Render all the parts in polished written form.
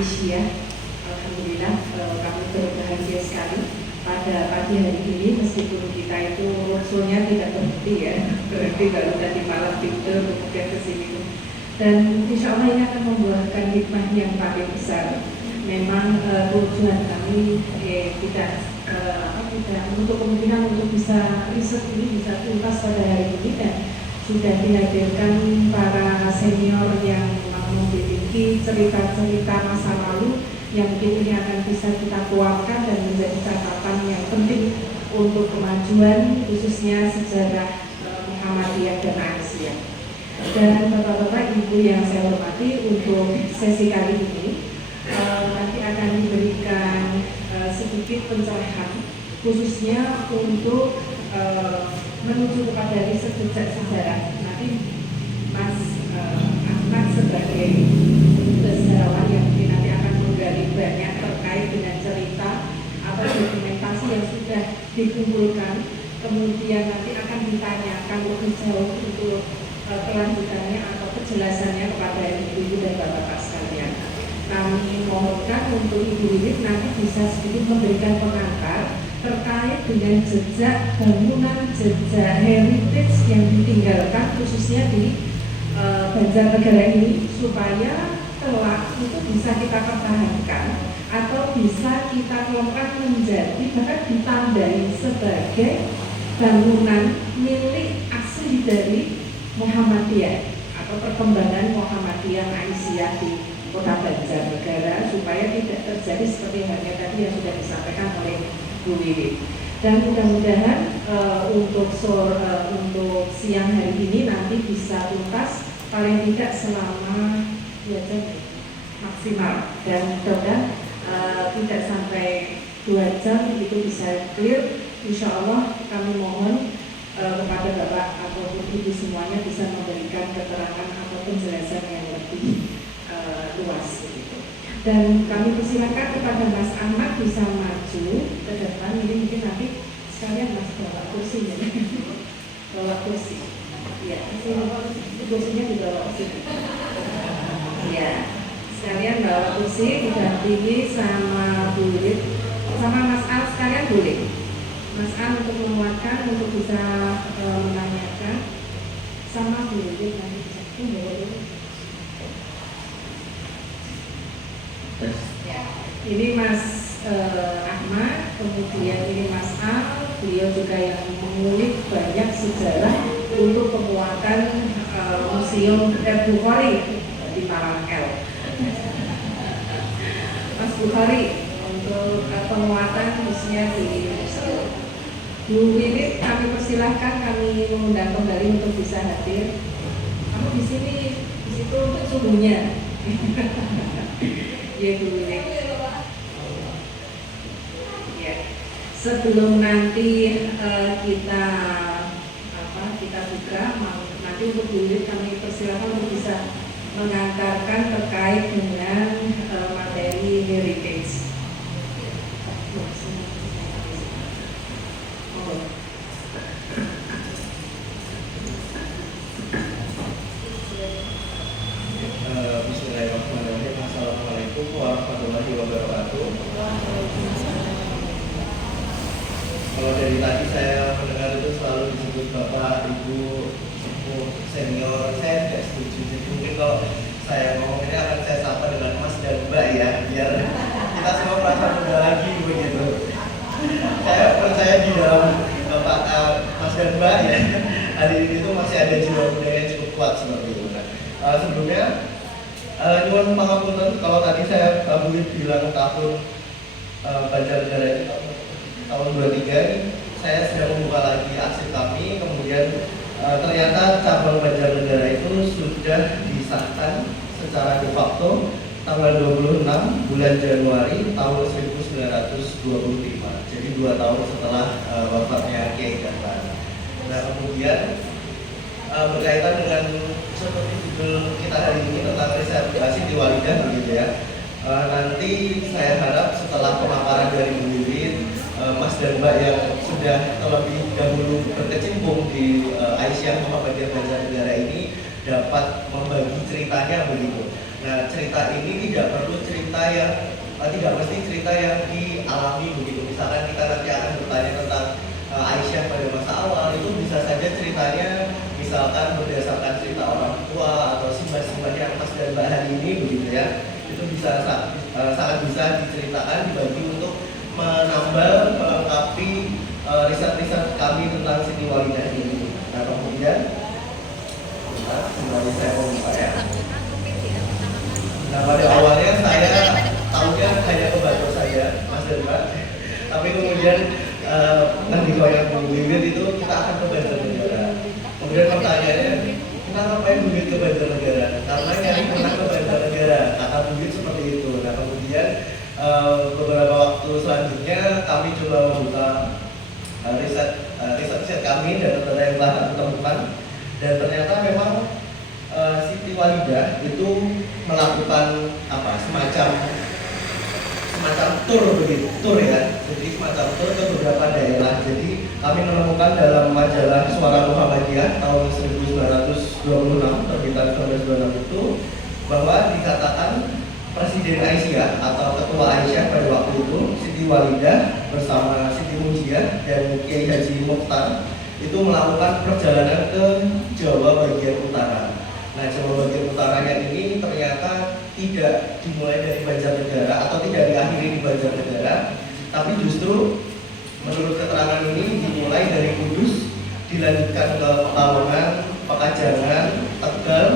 Aisyah. Alhamdulillah kami berbahagia sekali pada pagi hari ini, meskipun kita itu roadshow-nya tidak berhenti ya, berhenti baru tadi malam tidur kemudian ke sini. Dan insya Allah ini akan membuahkan hikmah yang paling besar. Memang tujuan kami tidak untuk kemungkinan untuk bisa riset ini bisa tuntas pada hari ini, dan sudah dihadirkan para senior yang memiliki cerita-cerita masa lalu yang mungkin ini akan bisa kita kuatkan dan menjadi catatan yang penting untuk kemajuan khususnya sejarah Muhammadiyah dan Aisyah. Dan bapak-bapak ibu yang saya hormati, untuk sesi kali ini nanti akan diberikan sedikit pencerahan khususnya untuk menuju kepada riset jejak sejarah. Nanti Mas Ahmad sebagai sejarawan yang mungkin nanti akan menggali banyak terkait dengan cerita atau dokumentasi yang sudah dikumpulkan, kemudian nanti akan ditanyakan lebih jauh untuk kelanjutannya atau kejelasannya kepada ibu-ibu dan bapak-bapak sekalian. Kami mohonkan untuk Ibu Wiwit nanti bisa sedikit memberikan pengantar terkait dengan jejak bangunan, jejak heritage yang ditinggalkan khususnya di Banjarnegara ini, supaya kelak itu bisa kita pertahankan atau bisa kita kelompokkan menjadi bahkan ditandai sebagai bangunan milik asli dari Muhammadiyah atau perkembangan Muhammadiyah Aisyah di Kota Banjarnegara, supaya tidak terjadi seperti halnya tadi yang sudah disampaikan oleh Bu Wiwit. Dan mudah-mudahan untuk siang hari ini nanti bisa tuntas paling tidak selama 2 jam maksimal, dan mudah-mudahan tidak sampai 2 jam itu bisa clear. Insya Allah kami mohon kepada Bapak atau Ibu semuanya bisa memberikan keterangan atau penjelasan yang lebih luas begitu. Dan kami persilakan kepada Mas Ahmad bisa maju ke depan. Ini mungkin nanti sekalian Mas bawa kursi ya. Bawa kursi. Ya, kursinya dibawa ke sini. Ya, sekalian bawa kursi didampingi sama Bu Wiwit, sama Mas Al sekalian boleh. Mas Al untuk menguatkan, untuk bisa menanyakan sama Bu Wiwit nanti bisa. Ya, ini Mas Ahmad, kemudian ini Mas Al, beliau juga yang mengulik banyak sejarah untuk penguatan Museum Bukhari di Parangkel. Mas Bukhari untuk penguatan khususnya di museum. Bu Wiwit kami persilahkan, kami mengundang kembali untuk bisa hadir. Kamu di sini, di situ untuk suhunya. Ya Bu Wiwit. Ya. Sebelum nanti kita buka, nanti untuk Bu Wiwit kami persilakan untuk bisa mengantarkan terkait dengan materi heritage. Bismillahirrahmanirrahim. Assalamualaikum warahmatullahi wabarakatuh. Kalau dari tadi saya mendengar itu selalu disebut Bapak, Ibu, sepuh, senior, saya tidak setuju. Jadi mungkin kalau saya ngomong ini akan saya sapa dengan Mas dan Mbak ya, biar kita semua merasa muda lagi begitu. Saya percaya di dalam Bapak Mas dan Mbak ya, hari ini itu masih ada jiwa budaya yang cukup kuat seperti itu. Sebelumnya nyuwun pangapunten kalau tadi saya bilang tahun Banjarnegara itu tahun 23 ini saya sedang membuka lagi arsip kami, kemudian ternyata cabang Banjarnegara itu sudah disahkan secara de facto tanggal 26 bulan Januari tahun 1925. Jadi 2 tahun setelah wafatnya Kiai Dahlan. Nah kemudian berkaitan dengan seperti judul kita hari ini tentang rehabilitasi di Walidah begitu ya. Nanti saya harap setelah pemaparan dari Bu Wiwit, Mas dan Mbak yang sudah terlebih dahulu berkecimpung di Aisyah Muhammadiyah Banjarnegara ini dapat membagi ceritanya begitu. Nah, cerita ini tidak perlu cerita yang tidak mesti cerita yang dialami begitu. Misalkan kita nanti akan bertanya tentang Aisyah pada masa awal, itu bisa saja ceritanya misalkan berdasarkan cerita orang tua atau simbah-simbah yang pas dan mbak hari ini begitu ya. Itu bisa sangat bisa diceritakan dibagi untuk menambah melengkapi riset-riset kami tentang Siti Walidah ini. Nah kemudian kembali saya membuka ya. Nah pada awalnya saya tahunya hanya kebaca saya Mas dan Mbak, tapi kemudian nanti kalau yang Bibit itu kita akan ke Banjarnegara. Kemudian pertanyaannya, kita ngapain Bibit ke Banjarnegara? Karena nyari pernah ke Banjarnegara, kata Bibit seperti itu. Nah kemudian beberapa waktu selanjutnya kami coba membuka riset kami dan data yang telah kami temukan, dan ternyata memang Siti Walidah itu melakukan semacam tur begitu, tur ya. Jadi semacam tur ke beberapa daerah. Jadi kami menemukan dalam majalah Suara Muhammadiyah tahun 1926 terbitan 1926 itu bahwa dikatakan Presiden Aisyah atau Ketua Aisyah pada waktu itu Siti Walidah bersama Siti Mujiah dan Kiai Haji Mukhtar itu melakukan perjalanan ke Jawa bagian utara. Nah, Jawa bagian utaranya ini ternyata tidak dimulai dari Banjarnegara atau tidak diakhiri di Banjarnegara, tapi justru menurut keterangan ini dimulai dari Kudus, dilanjutkan ke Pekalongan, Pekajangan, Tegal,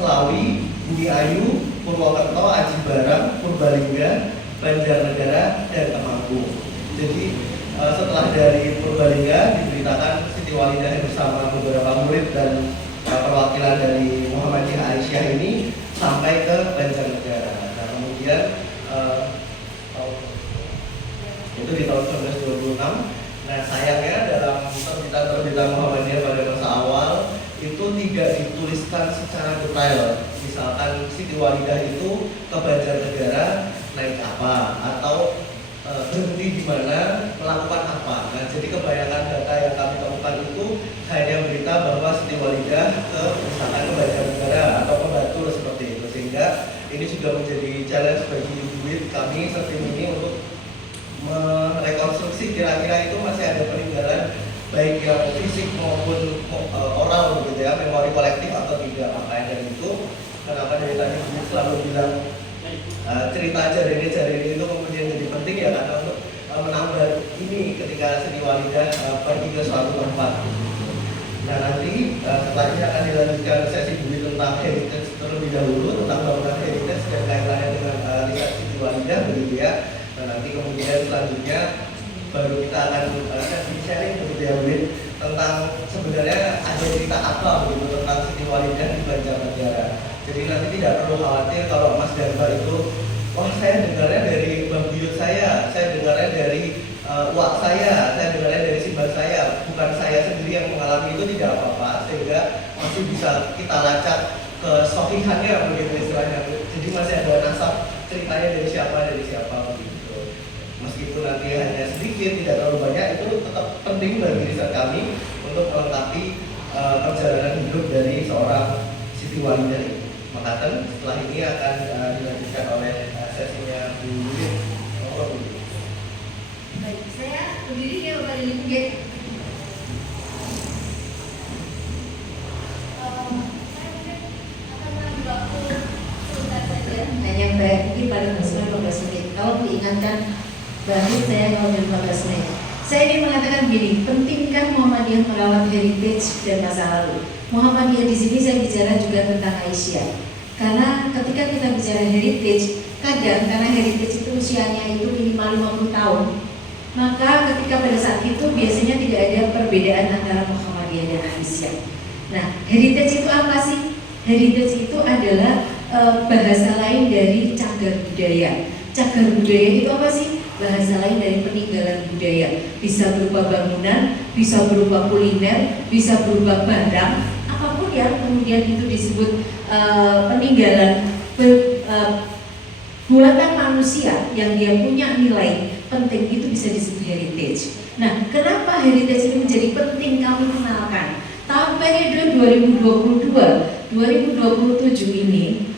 Selawi, Bumi Ayu, Purwokerto, Aji Barang, Purbalingga, Banjarnegara, dan Temanggung. Jadi setelah dari Purbalingga diberitakan Siti Walidah bersama beberapa murid dan perwakilan dari Muhammadiyah Aisyah ini sampai ke Banjarnegara. Nah kemudian itu di tahun 1926. Nah sayangnya dalam terbitan Muhammadiyah pada masa awal itu tidak dituliskan secara detail. Misalkan Siti Walidah itu ke Banjarnegara naik apa atau berhenti di mana, melakukan apa. Nah, jadi kebanyakan data yang kami temukan itu hanya berita bahwa Siti Walidah ke misalkan ke Banjarnegara atau ke Batur seperti itu. Sehingga ini juga menjadi challenge bagi Bibit kami saat ini untuk merekonstruksi kira-kira itu masih ada peninggalan baik yang fisik maupun oral gitu ya, memori kolektif atau tidak. Makanya dari itu kenapa dari tadi Bibit selalu bilang cerita jari-jari itu kemudian jadi penting ya, karena untuk menambah ini ketika Siti Walidah pergi ke suatu tempat. Nah nanti setelah ini akan dilanjutkan sesi Bibit tentang heritage terlebih dahulu, tentang bangunan heritage dan kaitannya dengan riset Siti Walidah begitu ya. Dan nanti kemudian selanjutnya baru kita akan sesi sharing begitu ya Bibit, tentang sebenarnya ada cerita apa begitu tentang Siti Walidah di Banjarnegara. Jadi nanti tidak perlu khawatir kalau Mas dan Mbak itu, wah saya dengarnya dari bang buyut saya dengarnya dari uak saya dengarnya dari simbah saya, bukan saya sendiri yang mengalami itu, tidak apa-apa, sehingga masih bisa kita lacak ke sohihannya begitu istilahnya. Jadi masih ada nasab ceritanya dari siapa begitu. Meskipun nanti hanya sedikit, tidak terlalu banyak, itu tetap penting bagi riset kami untuk melengkapi perjalanan hidup dari seorang Siti Walidah ini. Makatan setelah ini akan dilanjutkan oleh sesinya Bu Yudin. Baik, saya berdiri ya Bapak dan Ibu ya. Saya mungkin akan mengambil waktu sebentar saja. Hanya bagi pada maksimal 15 menit. Kalau diingatkan berarti saya kalau 15 menit. Saya ingin mengatakan begini, pentingkah Muhammadiyah merawat heritage dan masa lalu? Muhammadiyah di sini saya bicara juga tentang Aisyah. Karena ketika kita bicara heritage, kadang karena heritage itu usianya itu minimal 50 tahun, maka ketika pada saat itu biasanya tidak ada perbedaan antara Muhammadiyah dan Aisyah. Nah, heritage itu apa sih? Heritage itu adalah bahasa lain dari cagar budaya. Cagar budaya itu apa sih? Bahasa lain dari peninggalan budaya. Bisa berupa bangunan, bisa berupa kuliner, bisa berupa barang, apapun yang kemudian itu disebut peninggalan buatan manusia yang dia punya nilai penting, itu bisa disebut heritage. Nah, kenapa heritage ini menjadi penting kami kenalkan? Tahun periode 2022-2027 ini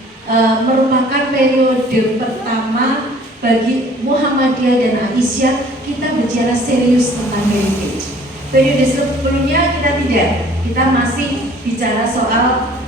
merupakan periode pertama bagi Muhammadiyah dan Aisyah kita bicara serius tentang heritage. Periode sebelumnya kita tidak, kita masih bicara soal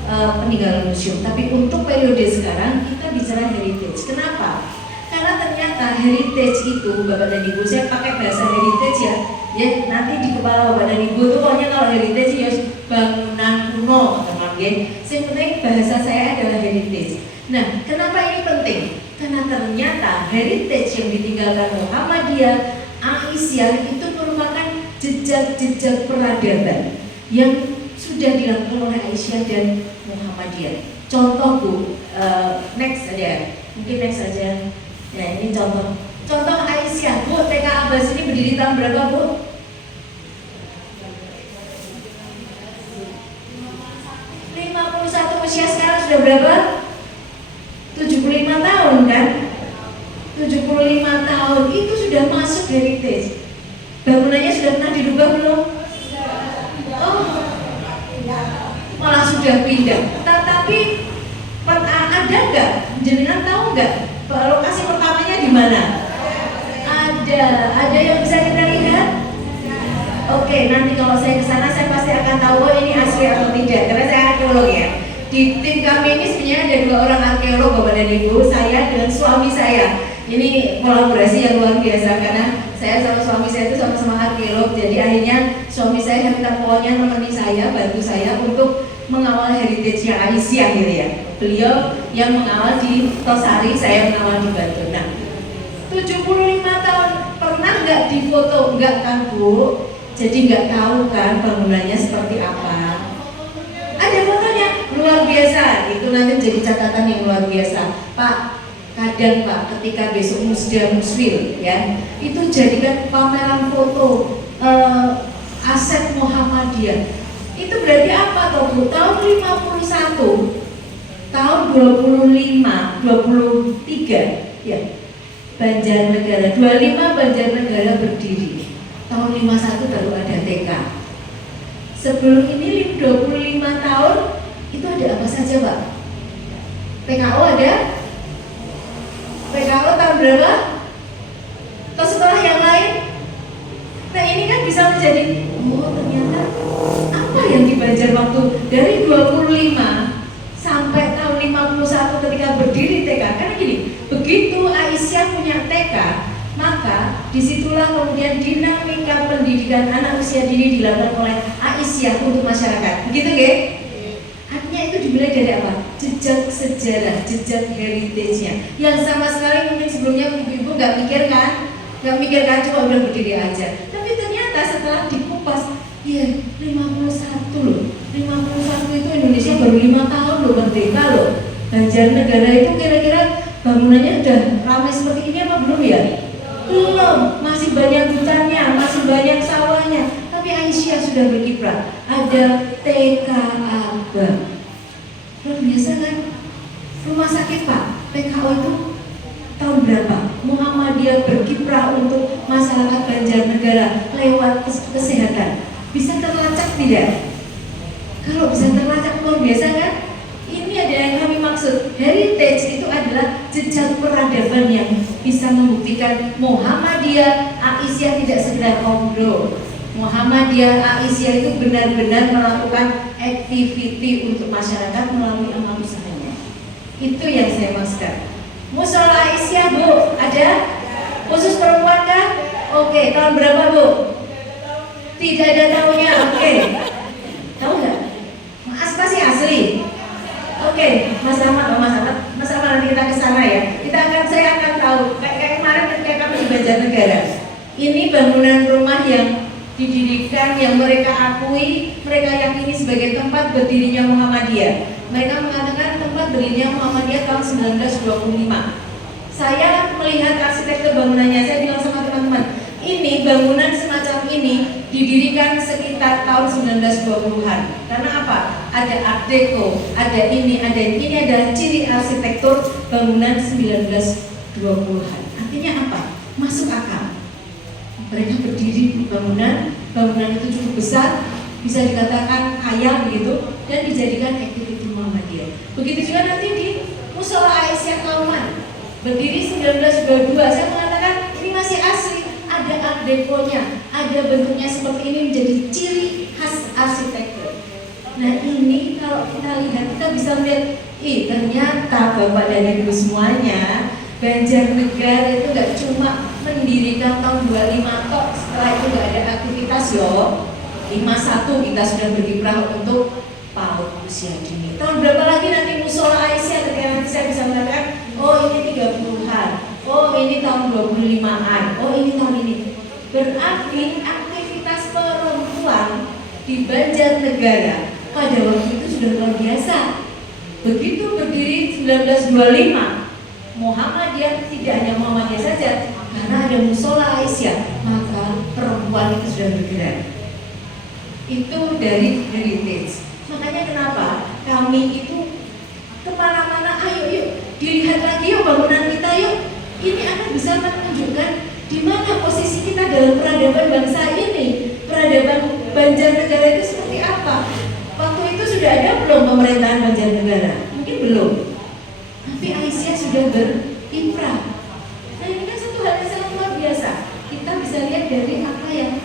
peninggalan museum. Tapi untuk periode sekarang kita bicara heritage. Kenapa? Karena ternyata heritage itu, Bapak dan Ibu, saya pakai bahasa heritage ya. Ya nanti di kepala Bapak dan Ibu tuh pokoknya kalau heritage ya bangunan kuno, teman-teman. Yang penting bahasa saya adalah heritage. Nah, kenapa ini penting? Karena ternyata heritage yang ditinggalkan Muhammadiyah, Aisyah itu merupakan jejak-jejak peradaban yang sudah dilakukan oleh Aisyah dan Muhammadiyah. Contoh Bu, next aja, mungkin next aja. Ya ini contoh Aisyah. Bu, TK Abbas ini berdiri tahun berapa Bu? 51. Usia sekarang sudah berapa? 75 tahun kan? 75 tahun itu sudah masuk heritage. Bangunannya sudah pernah dirubah belum? Oh, malah sudah pindah. Tetapi ada nggak? Jenengan tahu nggak lokasi pertamanya di mana? Ada yang bisa kita lihat? Oke, nanti kalau saya ke sana saya pasti akan tahu ini asli atau tidak. Karena saya arkeolog ya. Di tim kami ini sebenarnya ada 2 orang arkeolog Bapak dan Ibu, saya dengan suami saya. Ini kolaborasi yang luar biasa karena saya sama suami saya itu sama-sama arkeolog. Jadi akhirnya suami saya minta pokoknya temani saya, bantu saya untuk mengawal heritage-nya Aisyah gitu ya. Beliau yang mengawal di Tosari, saya mengawal di Batu. Nah, 75 tahun pernah nggak difoto? Nggak kan Bu? Jadi nggak tahu kan bangunannya seperti apa. Ada fotonya, luar biasa. Itu nanti jadi catatan yang luar biasa, Pak. Kadang Pak, ketika besok Musda Muswil ya, itu jadikan pameran foto aset Muhammadiyah. Itu berarti apa toh Bu? Tahun 51, tahun 25, 23 ya. Banjarnegara 25 Banjarnegara berdiri. Tahun 51 baru ada TK. Sebelum ini 25 tahun itu ada apa saja Pak? PKO ada? PKO tahun berapa? Atau sekolah yang lain? Nah ini kan bisa menjadi, oh ternyata apa yang di Banjar waktu dari 25 sampai tahun 51 ketika berdiri TK. Karena gini, begitu Aisyah punya TK, maka disitulah kemudian dinamika pendidikan anak usia dini dilakukan oleh Aisyah untuk masyarakat. Begitu nggih? Artinya itu dimulai dari apa? Jejak sejarah, jejak heritage-nya yang sama sekali mungkin sebelumnya ibu-ibu nggak mikirkan cuma udah berdiri aja. Tapi ternyata setelah dikupas, ya 51 loh. 51 itu Indonesia baru 5 tahun loh merdeka loh. Banjarnegara itu kira-kira bangunannya udah ramai seperti ini apa belum ya? Belum, masih banyak hutannya, masih banyak sawahnya. Tapi Aisyah sudah berkiprah. Ada TK Abang. Luar biasa kan? Rumah sakit Pak, PKO itu tahun berapa? Muhammadiyah berkiprah untuk masyarakat Banjarnegara lewat kesehatan. Bisa terlacak tidak? Kalau bisa terlacak luar biasa kan? Ini ada yang kami maksud. Heritage itu adalah jejak peradaban yang bisa membuktikan Muhammadiyah, Aisyah tidak sekedar ngobrol. Muhammadiyah, Aisyah itu benar-benar melakukan activity untuk masyarakat melalui amal usahanya. Itu yang saya maksudkan. Musola Aisyah Bu, ada? Khusus perempuan kan? Oke, tahun berapa Bu? Tidak ada tahunnya, oke. Tahu nggak? Mas pasti asli. Oke, Mas Ahmad nanti kita ke sana ya. Saya akan tahu. Kayak kemarin ketika kami di Banjarnegara. Ini bangunan rumah yang didirikan, yang mereka akui, mereka yakini sebagai tempat berdirinya Muhammadiyah. Mereka mengatakan tempat berdirinya Muhammadiyah tahun 1925. Saya melihat arsitektur bangunannya, saya bilang sama teman-teman, ini bangunan semacam ini didirikan sekitar tahun 1920-an. Karena apa? Ada Art Deco, ada ini adalah ciri arsitektur bangunan 1920-an. Artinya apa? Masuk akal. Mereka berdiri di bangunan itu cukup besar, bisa dikatakan kaya begitu, dan dijadikan activity Muhammadiyah. Begitu juga nanti di Musola Aisyah Kauman berdiri 1922. Saya mengatakan ini masih asli, ada art deconya, ada bentuknya seperti ini, menjadi ciri khas arsitektur. Nah ini kalau kita lihat, kita bisa melihat, ternyata Bapak dan Ibu semuanya, Banjarnegara itu gak cuma mendirikan tahun 25 kok, setelah itu gak ada aktivitas loh. 51 kita sudah berkiprah untuk PAUD usia dini. Tahun berapa lagi nanti Musola Aisyah, ketika nanti saya bisa mengatakan, oh ini 30-an, oh ini tahun 25-an, oh ini tahun ini. Berarti aktivitas perempuan di Banjarnegara pada waktu itu sudah luar biasa. Begitu berdiri 1925, Muhammadiyah tidak hanya Muhammadiyah saja, karena ada Musola Aisyah, maka perempuan itu sudah bergerak. Itu dari heritage. Makanya kenapa kami itu kemana-mana, ayo yuk dilihat lagi yuk bangunan kita yuk. Ini akan bisa menunjukkan di mana posisi kita dalam peradaban bangsa ini. Peradaban Banjarnegara itu seperti apa? Waktu itu sudah ada belum pemerintahan Banjarnegara? Mungkin belum. Tapi Aisyah sudah berkiprah. Nah ini kan satu hal yang sangat luar biasa. Kita bisa lihat dari apa yang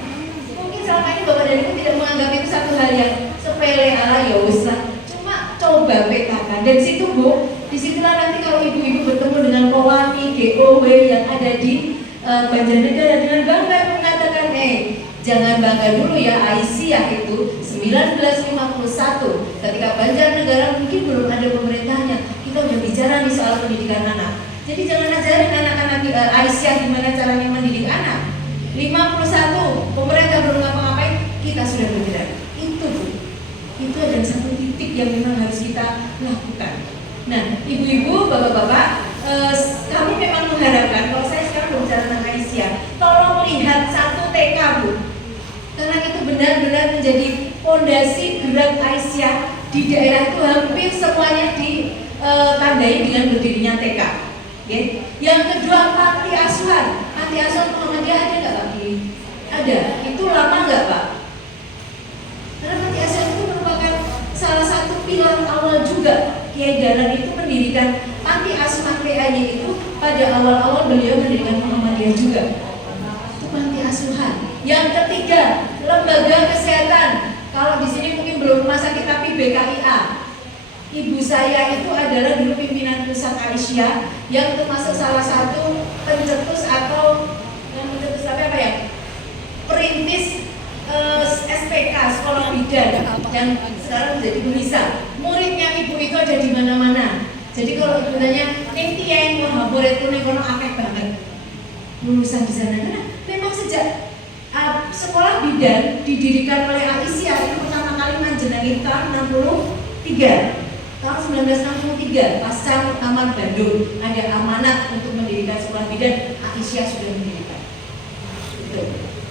mungkin selama ini Bapak dan Ibu tidak menganggap itu satu hal yang sepele, ala ya wis lah. Cuma coba petakan. Dan situ Bu, disitulah nanti kalau ibu-ibu bertemu dengan Kowami, GOW yang ada di Banjarnegara dengan bangga mengatakan, jangan bangga dulu ya, Aisyah itu 1951 ketika Banjarnegara mungkin belum ada pemerintahnya, kita udah bicara nih soal pendidikan anak. Jadi jangan ajarin anak-anak Aisyah gimana caranya mendidik anak. 51 pemerintah belum ngapa-ngapain, kita sudah bergerak. Itu adalah satu titik yang memang harus kita lakukan. Nah, ibu-ibu, bapak-bapak, kami memang mengharapkan, kalau saya sekarang berbicara tentang Aisyah, tolong lihat satu TK Bu, karena itu benar-benar menjadi fondasi gerak Aisyah di daerah itu. Hampir semuanya ditandai dengan berdirinya TK. Okay. Yang kedua, panti asuhan. Panti asuhan Muhammadiyah ada nggak Pak? Ada. Itu lama nggak Pak? Karena panti asuhan itu merupakan salah satu pilar awal juga. Kiai Dahlan itu mendirikan panti asuhan PA-nya itu pada awal-awal beliau mendirikan Muhammadiyah juga. Itu panti asuhan. Yang ketiga, lembaga kesehatan. Kalau di sini mungkin belum rumah sakit tapi BKIA. Ibu saya itu adalah dulu pimpinan pusat Aisyah yang termasuk salah satu pencetus atau yang pencetus apa ya? Perintis SPK Sekolah Bidan yang sekarang menjadi Unisa. Muridnya ibu itu ada di mana-mana. Jadi kalau ibu tanya, "Ning tiyang wah muridku ning kono akeh banget." Lulusan di sana. Karena memang sejak sekolah bidan didirikan oleh Aisyah itu pertama kali menjenengi tahun 63. Tahun 1963 pasca Muktamar Bandung ada amanat untuk mendirikan sekolah bidan, Aisyah sudah mendirikan. Gitu.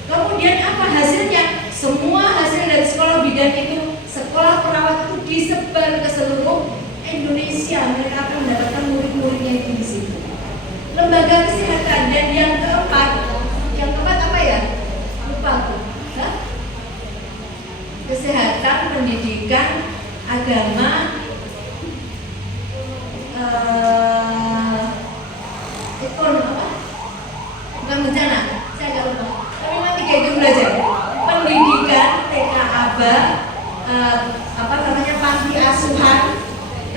Kemudian apa hasilnya? Semua hasil dari sekolah bidan itu, sekolah perawat itu disebar ke seluruh Indonesia. Mereka akan mendapatkan murid-muridnya itu di situ. Lembaga kesehatan. Dan yang keempat apa ya? Lupa aku. Kesehatan, pendidikan, agama, ekonomi apa? Bukan bencana, saya agak lupa. Tapi memang tiga itu belajar. Pendidikan, TK ABA, panti asuhan,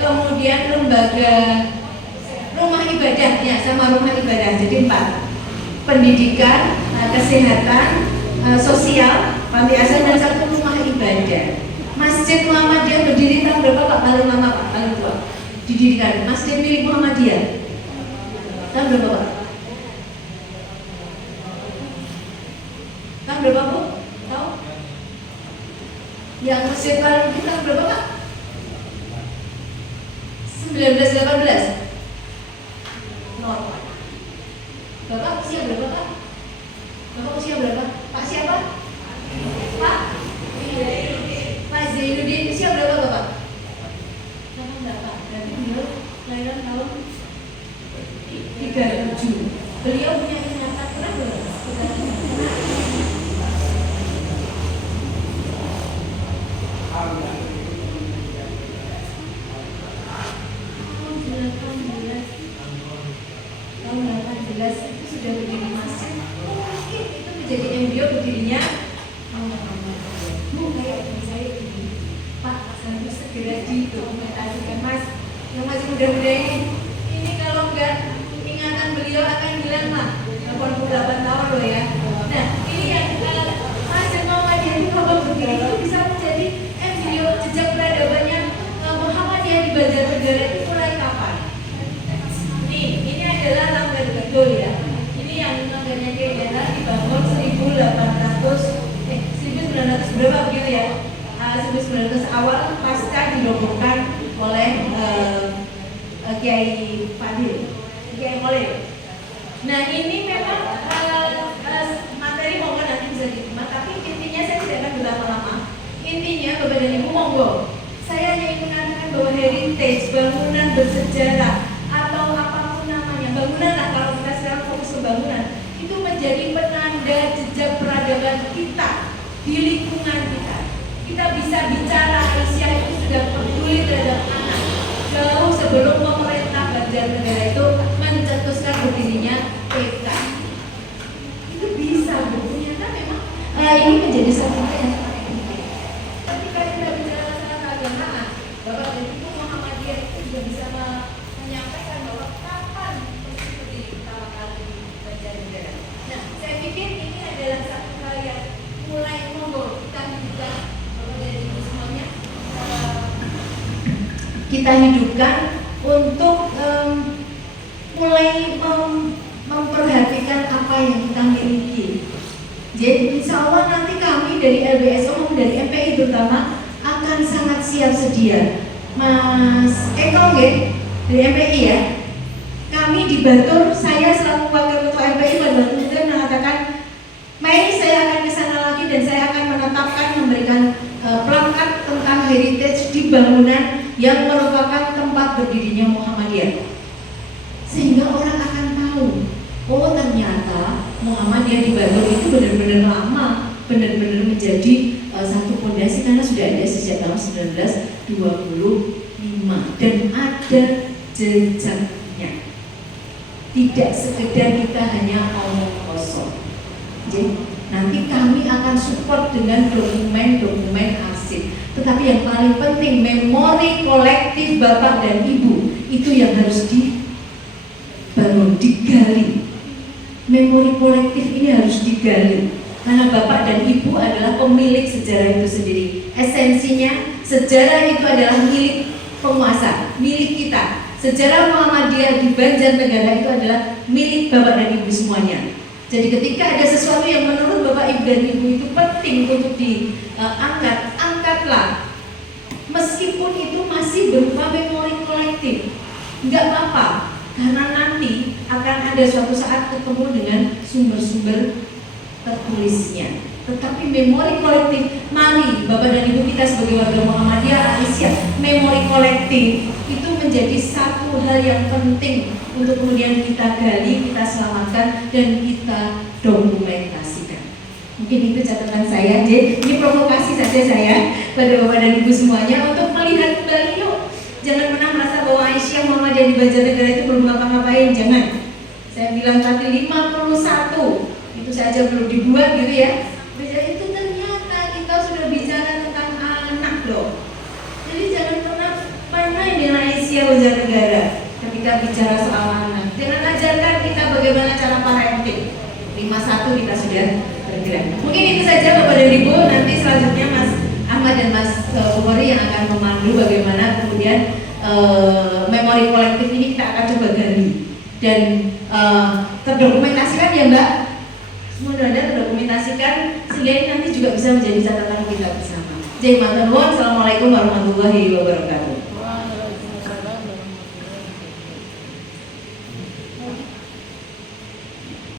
kemudian lembaga rumah ibadahnya sama rumah ibadah. Jadi 4. Pendidikan, kesehatan, sosial, panti asuhan dan 1 rumah ibadah. Masjid Muhammadiyah berdiri tahun berapa Pak? Paling lama Pak, paling tua didirikan. Masjid milik Muhammadiyah tahun berapa Pak? Tahun berapa Bu? Tahu? Yang masjid paling tinggi tahun berapa Pak? 1918. Bapak usia berapa Pak? Bapak usia berapa? Pak siapa? Pak? Pak Zainuddin usia berapa Bapak? 88. Berarti beliau lahiran tahun 37. Beliau punya ingatan kenapa? menjadi embrio berdirinya Bu, kayak saya ini Pak, saya harus segera didokumentasikan Mas yang masih muda-muda ini kalau enggak ingatan beliau akan hilang lah 88 tahun loh ya. Nah ini yang Mas dan Muhammadiyah di Babak Berdiri itu bisa menjadi embrio jejak peradabannya Muhammadiyah di Banjarnegara itu mulai kapan? Ini adalah langgar betul ya. Ini yang langgarnya Kendala dibangun 1900 berapa begitu ya? 1900 awal pasca dirobohkan oleh Kiai Fadil, Kiai Molil. Nah ini memang materi monggo nanti bisa diterima, tapi intinya saya tidak akan berlama-lama. Intinya Bapak dan Ibu monggo. Saya hanya ingin mengatakan bahwa heritage, bangunan bersejarah atau apapun namanya, bangunan lah kalau kita sekarang fokus ke bangunan, itu menjadi penanda jejak peradaban kita di lingkungan kita. Kita bisa bicara Aisyah itu sudah peduli terhadap anak jauh sebelum pemerintah Banjarnegara itu mencetuskan berdirinya PK. Itu bisa ternyata memang ini menjadi satu hal yang sangat penting. Ketika kita bicara masalah keagamaan, Bapak dan Ibu Muhammadiyah itu juga bisa menyampaikan bahwa kapan posisi berdiri pertama kali di Banjarnegara. Nah, saya pikir ini adalah satu hal yang mulai monggo kita hidupkan Bapak dan Ibu semuanya. Kita hidupkan untuk mulai memperhatikan apa yang kita miliki. Jadi insya Allah nanti kami dari LBS maupun dari MPI terutama akan sangat siap sedia. Mas Eko dari MPI ya. Kami di Batur, saya selaku wakil ketua MPI pada waktu itu mengatakan, Mei saya akan ke sana lagi dan saya akan menetapkan memberikan plakat tentang heritage di bangunan yang merupakan tempat berdirinya Muhammadiyah, sehingga orang akan tahu, oh ternyata Muhammadiyah di Batur itu benar-benar lama, benar-benar menjadi satu fondasi karena sudah ada sejak tahun 1925 dan ada jejaknya, tidak sekedar kita hanya omong kosong. Jadi nanti kami akan support dengan dokumen-dokumen arsip. Tetapi yang paling penting memori kolektif Bapak dan Ibu itu yang harus dibangun, digali. Memori kolektif ini harus digali karena Bapak dan Ibu adalah pemilik sejarah itu sendiri. Esensinya sejarah itu adalah milik penguasa, milik kita. Sejarah Muhammadiyah di Banjarnegara itu adalah milik Bapak dan Ibu semuanya. Jadi ketika ada sesuatu yang menurut Bapak Ibu dan Ibu itu penting untuk diangkat, angkatlah. Meskipun itu masih berupa memori kolektif, nggak apa-apa, karena nanti akan ada suatu saat ketemu dengan sumber-sumber tertulisnya. Tetapi memori kolektif, mari Bapak dan Ibu kita sebagai warga Muhammadiyah Aisyah, memori kolektif itu menjadi satu hal yang penting untuk kemudian kita gali, kita selamatkan, dan kita dokumentasikan. Mungkin itu catatan saya. Jadi ini provokasi saja saya pada Bapak dan Ibu semuanya untuk melihat kembali yuk. Jangan pernah merasa bahwa Aisyah Muhammadiyah di Banjarnegara itu belum ngapa-ngapain, jangan. Saya bilang tadi 51 itu saja belum dibuat gitu ya. Itu ternyata kita sudah bicara tentang anak loh. Jadi jangan pernah ini Aisyah Banjarnegara ketika bicara soal anak. Jangan ajarkan kita bagaimana cara parenting. 51 kita sudah bergerak. Mungkin itu saja Bapak dan Ibu. Nanti selanjutnya Mas Ahmad dan Mas Bukhari yang akan memandu bagaimana kemudian memori kolektif ini kita akan coba gali dan terdokumentasikan ya Mbak. Mudah-mudahan terdokumentasikan sehingga ini nanti juga bisa menjadi catatan kita bersama. Assalamualaikum warahmatullahi wabarakatuh.